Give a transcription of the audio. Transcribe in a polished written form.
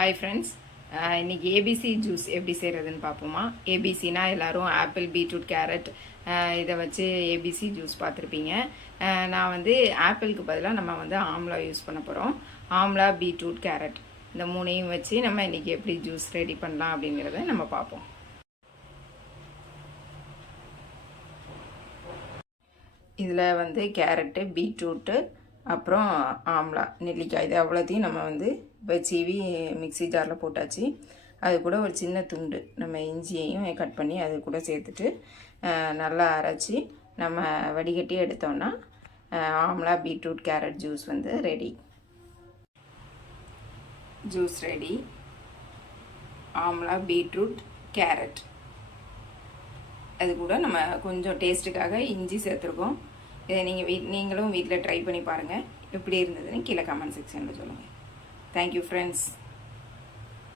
Hi friends, இன்றைக்கி ABC juice எப்படி செய்கிறதுன்னு பார்ப்போமா. ஏபிசினா எல்லோரும் ஆப்பிள், பீட்ரூட், கேரட் இதை வச்சு ஏபிசி ஜூஸ் பார்த்துருப்பீங்க. நான் வந்து ஆப்பிளுக்கு பதிலாக நம்ம வந்து ஆம்லா யூஸ் பண்ண போகிறோம். ஆம்லா, பீட்ரூட், கேரட் இந்த மூணையும் வச்சு நம்ம இன்றைக்கி எப்படி ஜூஸ் ரெடி பண்ணலாம் அப்படிங்கிறத நம்ம பார்ப்போம். இதில் வந்து கேரட்டு, பீட்ரூட்டு, அப்புறம் ஆம்லா, நெல்லிக்காய் இது அவ்வளோத்தையும் நம்ம வந்து இப்போ சீவி மிக்சி ஜாரில் போட்டாச்சு. அது கூட ஒரு சின்ன துண்டு நம்ம இஞ்சியையும் கட் பண்ணி அது கூட சேர்த்துட்டு நல்லா அரைச்சி நம்ம வடிகட்டி எடுத்தோம்னா ஆம்லா, பீட்ரூட், கேரட் ஜூஸ் வந்து ready. Juice ready. Amla, beetroot, carrot. அது கூட நம்ம கொஞ்சம் டேஸ்ட்டுக்காக இஞ்சி சேர்த்துருக்கோம். இதை நீங்களும் வீட்டில் ட்ரை பண்ணி பாருங்கள். எப்படி இருந்ததுன்னு கீழே கமெண்ட் செக்ஷனில் சொல்லுங்கள். Thank you friends.